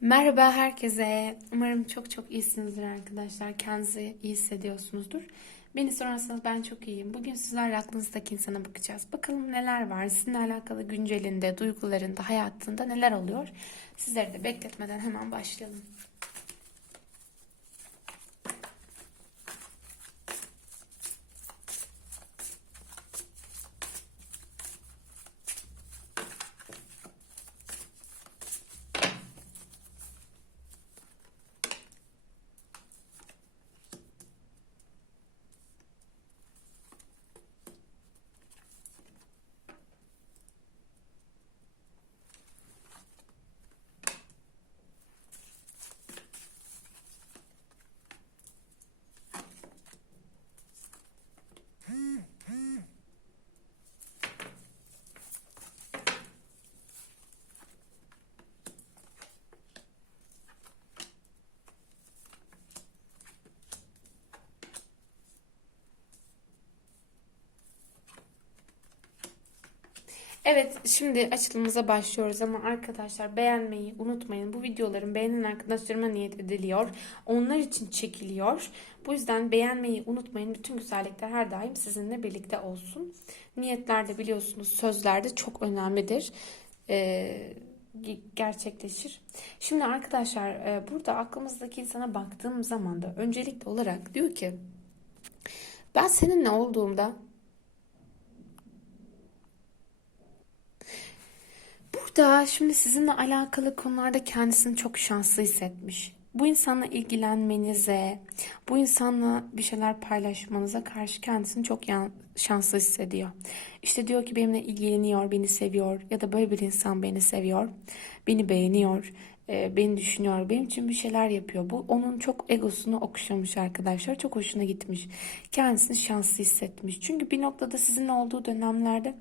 Merhaba herkese. Umarım çok çok iyisinizdir arkadaşlar. Kendinizi iyi hissediyorsunuzdur. Beni sorarsanız ben çok iyiyim. Bugün sizlerle aklınızdaki insana bakacağız. Bakalım neler var, sizinle alakalı güncelinde, duygularında, hayatında neler oluyor. Sizleri de bekletmeden hemen başlayalım. Evet, şimdi açılımıza başlıyoruz ama arkadaşlar beğenmeyi unutmayın. Bu videoların beğenen arkadaşlarıma niyet ediliyor. Onlar için çekiliyor. Bu yüzden beğenmeyi unutmayın. Bütün güzellikler her daim sizinle birlikte olsun. Niyetler de biliyorsunuz sözlerde çok önemlidir. Ee, gerçekleşir. Şimdi arkadaşlar e, burada aklımızdaki insana baktığım zaman da öncelikli olarak diyor ki ben seninle olduğumda Burada şimdi sizinle alakalı konularda kendisini çok şanslı hissetmiş. Bu insanla ilgilenmenize, bu insanla bir şeyler paylaşmanıza karşı kendisini çok şanslı hissediyor. İşte diyor ki benimle ilgileniyor, beni seviyor ya da böyle bir insan beni seviyor, beni beğeniyor, e, beni düşünüyor, benim için bir şeyler yapıyor. Bu onun çok egosunu okşamış arkadaşlar. Çok hoşuna gitmiş. Kendisini şanslı hissetmiş. Çünkü bir noktada sizin olduğu dönemlerde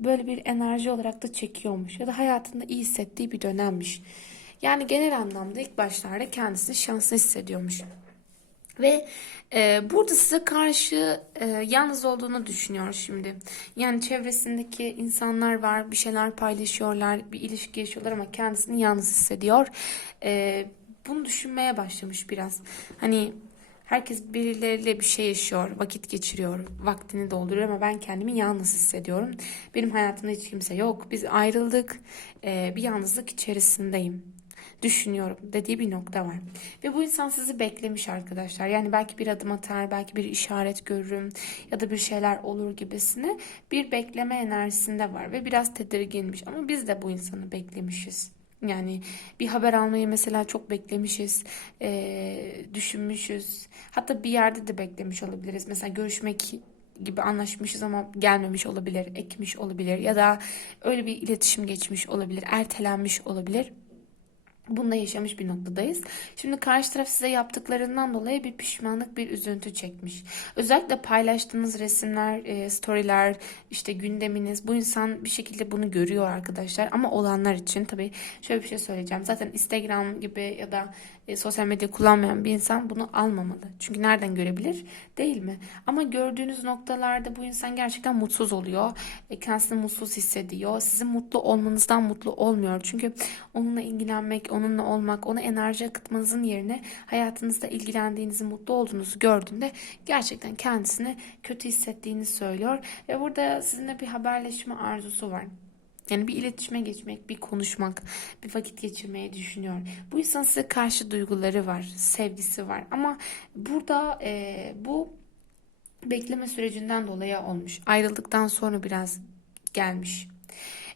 böyle bir enerji olarak da çekiyormuş. Ya da hayatında iyi hissettiği bir dönemmiş. Yani genel anlamda ilk başlarda kendisini şanslı hissediyormuş. Ve e, burada size karşı e, yalnız olduğunu düşünüyor şimdi. Yani çevresindeki insanlar var, bir şeyler paylaşıyorlar, bir ilişki yaşıyorlar ama kendisini yalnız hissediyor. E, bunu düşünmeye başlamış biraz. Hani herkes birileriyle bir şey yaşıyor, vakit geçiriyor, vaktini dolduruyor ama ben kendimi yalnız hissediyorum. Benim hayatımda hiç kimse yok. Biz ayrıldık, e, bir yalnızlık içerisindeyim düşünüyorum dediği bir nokta var. Ve bu insan sizi beklemiş arkadaşlar. Yani belki bir adım atar, belki bir işaret görürüm ya da bir şeyler olur gibisine bir bekleme enerjisinde var ve biraz tedirginmiş. Ama biz de bu insanı beklemişiz. Yani bir haber almayı mesela çok beklemişiz, eee, düşünmüşüz. Hatta bir yerde de beklemiş olabiliriz. Mesela görüşmek gibi anlaşmışız ama gelmemiş olabilir, ekmiş olabilir ya da öyle bir iletişim geçmiş olabilir, ertelenmiş olabilir. Bununla yaşamış bir noktadayız. Şimdi karşı taraf size yaptıklarından dolayı bir pişmanlık, bir üzüntü çekmiş. Özellikle paylaştığınız resimler, e, storyler, işte gündeminiz bu insan bir şekilde bunu görüyor arkadaşlar. Ama olanlar için tabii şöyle bir şey söyleyeceğim. Zaten Instagram gibi ya da e, sosyal medya kullanmayan bir insan bunu almamalı. Çünkü nereden görebilir? Değil mi? Ama gördüğünüz noktalarda bu insan gerçekten mutsuz oluyor. E, kendisini mutsuz hissediyor. Sizin mutlu olmanızdan mutlu olmuyor. Çünkü onunla ilgilenmek, onunla olmak, ona enerji akıtmanızın yerine hayatınızda ilgilendiğinizi, mutlu olduğunuzu gördüğünde gerçekten kendisini kötü hissettiğini söylüyor. Ve burada sizinle bir haberleşme arzusu var. Yani bir iletişime geçmek, bir konuşmak, bir vakit geçirmeyi düşünüyor. Bu insan size karşı duyguları var, sevgisi var. Ama burada e, bu bekleme sürecinden dolayı olmuş. Ayrıldıktan sonra biraz gelmiş.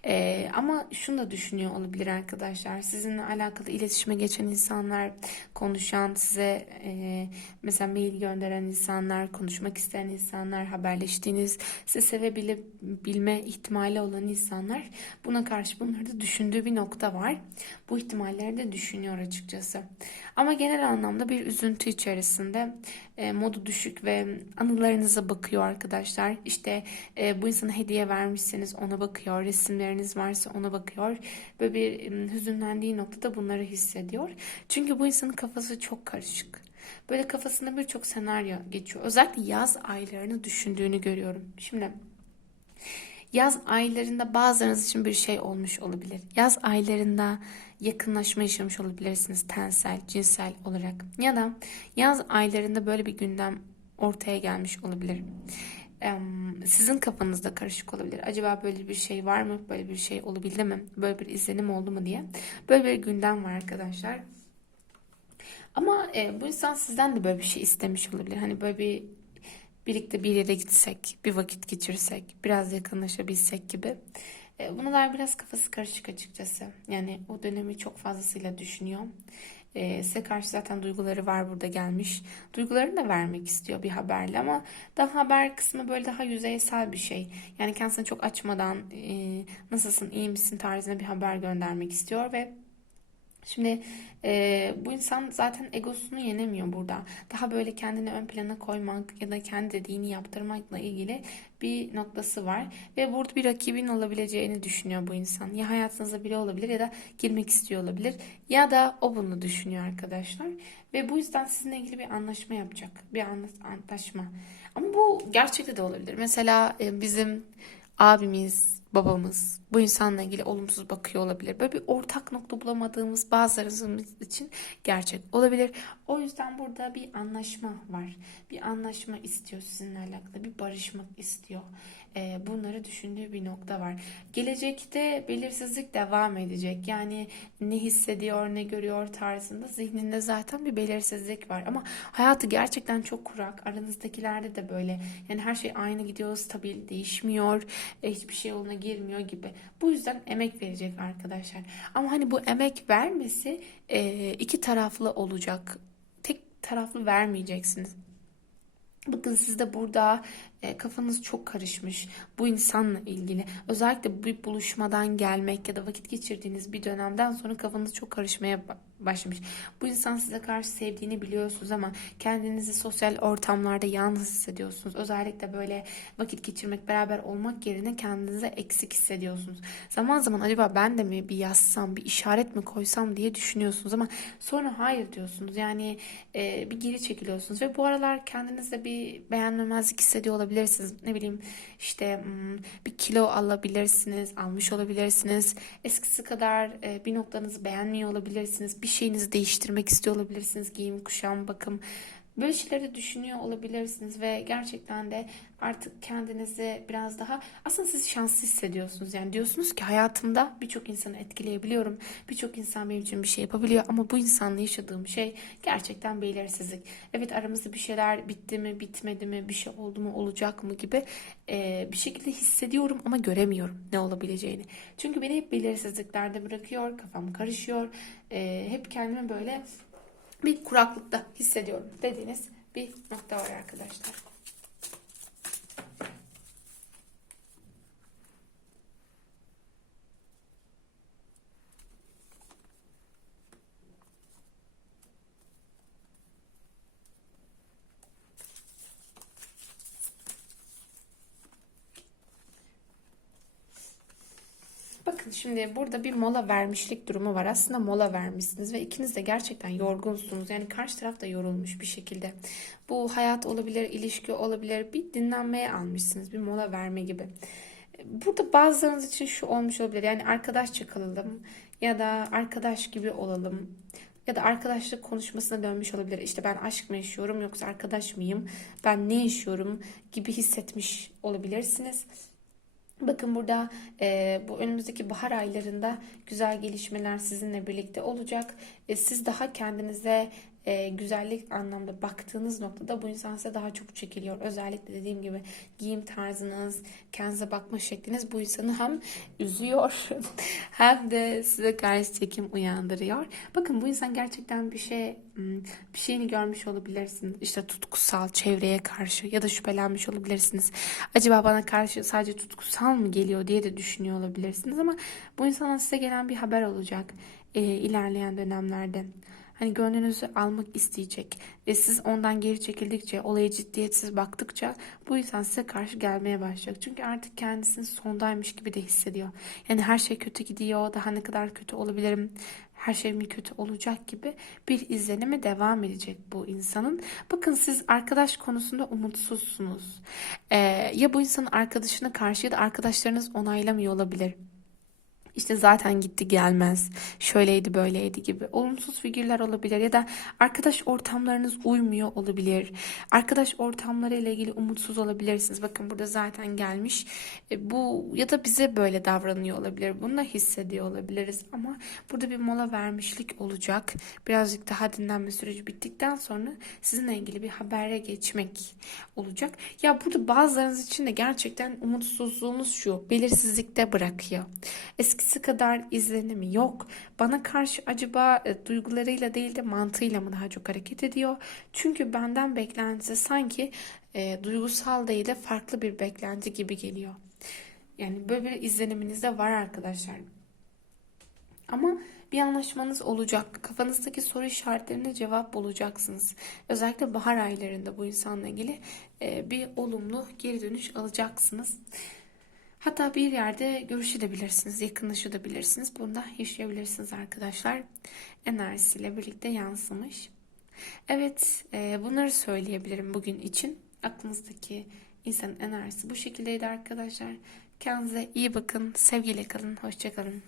Ee, ama şunu da düşünüyor olabilir arkadaşlar. Sizinle alakalı iletişime geçen insanlar, konuşan, size e, mesela mail gönderen insanlar, konuşmak isteyen insanlar, haberleştiğiniz, sizi sevebilme ihtimali olan insanlar buna karşı bunları da düşündüğü bir nokta var. Bu ihtimalleri de düşünüyor açıkçası. Ama genel anlamda bir üzüntü içerisinde e, modu düşük ve anılarınıza bakıyor arkadaşlar. İşte e, bu insana hediye vermişseniz ona bakıyor, resimleriniz varsa ona bakıyor. Böyle bir hüzünlendiği noktada bunları hissediyor. Çünkü bu insanın kafası çok karışık. Böyle kafasında birçok senaryo geçiyor. Özellikle yaz aylarını düşündüğünü görüyorum. Şimdi Yaz aylarında bazılarınız için bir şey olmuş olabilir. Yaz aylarında yakınlaşma yaşamış olabilirsiniz tensel, cinsel olarak. Ya da yaz aylarında böyle bir gündem ortaya gelmiş olabilir. Sizin kafanızda karışık olabilir. Acaba böyle bir şey var mı? Böyle bir şey olabildi mi? Böyle bir izlenim oldu mu diye. Böyle bir gündem var arkadaşlar. Ama e, bu insan sizden de böyle bir şey istemiş olabilir. Hani böyle bir birlikte bir yere gitsek, bir vakit geçirsek, biraz yakınlaşabilsek gibi. E, buna dair biraz kafası karışık açıkçası. Yani o dönemi çok fazlasıyla düşünüyor. E, size karşı zaten duyguları var burada gelmiş. Duygularını da vermek istiyor bir haberle ama daha haber kısmı böyle daha yüzeysel bir şey. Yani kendisini çok açmadan e, nasılsın, iyi misin tarzında bir haber göndermek istiyor ve Şimdi e, bu insan zaten egosunu yenemiyor burada. Daha böyle kendini ön plana koymak ya da kendi dediğini yaptırmakla ilgili bir noktası var. Ve burada bir rakibin olabileceğini düşünüyor bu insan. Ya hayatınızda biri olabilir ya da girmek istiyor olabilir. Ya da o bunu düşünüyor arkadaşlar. Ve bu yüzden sizinle ilgili bir anlaşma yapacak. Bir antlaşma. Ama bu gerçekte de olabilir. Mesela e, bizim abimiz, babamız bu insanla ilgili olumsuz bakıyor olabilir. Böyle bir ortak nokta bulamadığımız bazılarımız için gerçek olabilir. O yüzden burada bir anlaşma var. Bir anlaşma istiyor sizinle alakalı. Bir barışmak istiyor. Ee, bunları düşündüğü bir nokta var. Gelecekte belirsizlik devam edecek. Yani ne hissediyor, ne görüyor tarzında zihninde zaten bir belirsizlik var. Ama hayatı gerçekten çok kurak. Aranızdakilerde de böyle. Yani her şey aynı gidiyor, stabil, değişmiyor. e, hiçbir şey yoluna girmiyor gibi. Bu yüzden emek verecek arkadaşlar. Ama hani bu emek vermesi e, iki taraflı olacak. Tek taraflı vermeyeceksiniz. Bakın siz de burada e, kafanız çok karışmış bu insanla ilgili. Özellikle bir buluşmadan gelmek ya da vakit geçirdiğiniz bir dönemden sonra kafanız çok karışmaya başlamış. Bu insan size karşı sevdiğini biliyorsunuz ama kendinizi sosyal ortamlarda yalnız hissediyorsunuz. Özellikle böyle vakit geçirmek, beraber olmak yerine kendinizi eksik hissediyorsunuz. Zaman zaman acaba ben de mi bir yazsam, bir işaret mi koysam diye düşünüyorsunuz ama sonra hayır diyorsunuz. Yani e, bir geri çekiliyorsunuz ve bu aralar kendinizde bir beğenmemezlik hissediyor olabilirsiniz. Ne bileyim işte hmm, bir kilo alabilirsiniz, almış olabilirsiniz. Eskisi kadar e, bir noktanızı beğenmiyor olabilirsiniz. Bir şeyinizi değiştirmek istiyor olabilirsiniz. Giyim, kuşam, bakım. Böyle şeyleri düşünüyor olabilirsiniz ve gerçekten de artık kendinizi biraz daha aslında siz şanslı hissediyorsunuz. Yani diyorsunuz ki hayatımda birçok insanı etkileyebiliyorum. Birçok insan benim için bir şey yapabiliyor ama bu insanla yaşadığım şey gerçekten belirsizlik. Evet aramızda bir şeyler bitti mi, bitmedi mi, bir şey oldu mu, olacak mı gibi e, bir şekilde hissediyorum ama göremiyorum ne olabileceğini. Çünkü beni hep belirsizliklerde bırakıyor, kafam karışıyor. E, hep kendimi böyle bir kuraklıkta hissediyorum dediğiniz bir nokta var arkadaşlar. Bakın şimdi burada bir mola vermişlik durumu var. Aslında mola vermişsiniz ve ikiniz de gerçekten yorgunsunuz. Yani karşı taraf da yorulmuş bir şekilde. Bu hayat olabilir, ilişki olabilir. Bir dinlenmeye almışsınız. Bir mola verme gibi. Burada bazılarınız için şu olmuş olabilir. Yani arkadaşça kalalım ya da arkadaş gibi olalım. Ya da arkadaşlık konuşmasına dönmüş olabilir. İşte ben aşk mı yaşıyorum yoksa arkadaş mıyım? Ben ne yaşıyorum gibi hissetmiş olabilirsiniz. Bakın burada e, bu önümüzdeki bahar aylarında güzel gelişmeler sizinle birlikte olacak. E, siz daha kendinize e, güzellik anlamda baktığınız noktada bu insan size daha çok çekiliyor. Özellikle dediğim gibi giyim tarzınız, kendinize bakma şekliniz bu insanı hem üzüyor hem de size karşı çekim uyandırıyor. Bakın bu insan gerçekten bir şey hmm, bir şeyini görmüş olabilirsiniz. İşte tutkusal çevreye karşı ya da şüphelenmiş olabilirsiniz. Acaba bana karşı sadece tutkusal mı geliyor diye de düşünüyor olabilirsiniz ama bu insana size gelen bir haber olacak e, ilerleyen dönemlerde. Hani gönlünüzü almak isteyecek ve siz ondan geri çekildikçe, olaya ciddiyetsiz baktıkça bu insan size karşı gelmeye başlayacak. Çünkü artık kendisini sondaymış gibi de hissediyor. Yani her şey kötü gidiyor, daha ne kadar kötü olabilirim, her şey mi kötü olacak gibi bir izlenime devam edecek bu insanın. Bakın siz arkadaş konusunda umutsuzsunuz. Ee, ya bu insanın arkadaşına karşı ya da arkadaşlarınız onaylamıyor olabilir. İşte zaten gitti gelmez, şöyleydi böyleydi gibi olumsuz figürler olabilir ya da arkadaş ortamlarınız uymuyor olabilir. Arkadaş ortamları ile ilgili umutsuz olabilirsiniz. Bakın burada zaten gelmiş. E, bu ya da bize böyle davranıyor olabilir. Bunu da hissediyor olabiliriz ama burada bir mola vermişlik olacak. Birazcık daha dinlenme süreci bittikten sonra sizinle ilgili bir habere geçmek olacak. Ya burada bazılarınız için de gerçekten umutsuzluğumuz şu, belirsizlikte bırakıyor. Eskisi kadar izlenimi yok. Bana karşı acaba e, duygularıyla değil de mantığıyla mı daha çok hareket ediyor? Çünkü benden beklentisi sanki e, duygusal değil de farklı bir beklenti gibi geliyor. Yani böyle bir izleniminiz de var arkadaşlar. Ama bir anlaşmanız olacak. Kafanızdaki soru işaretlerine cevap bulacaksınız. Özellikle bahar aylarında bu insanla ilgili e, bir olumlu geri dönüş alacaksınız. Hatta bir yerde görüşebilirsiniz, yakınlaşabilirsiniz. Bunu da yaşayabilirsiniz arkadaşlar. Enerjisiyle birlikte yansımış. Evet, e, bunları söyleyebilirim bugün için. Aklınızdaki insanın enerjisi bu şekildeydi arkadaşlar. Kendinize iyi bakın, sevgiyle kalın, hoşça kalın.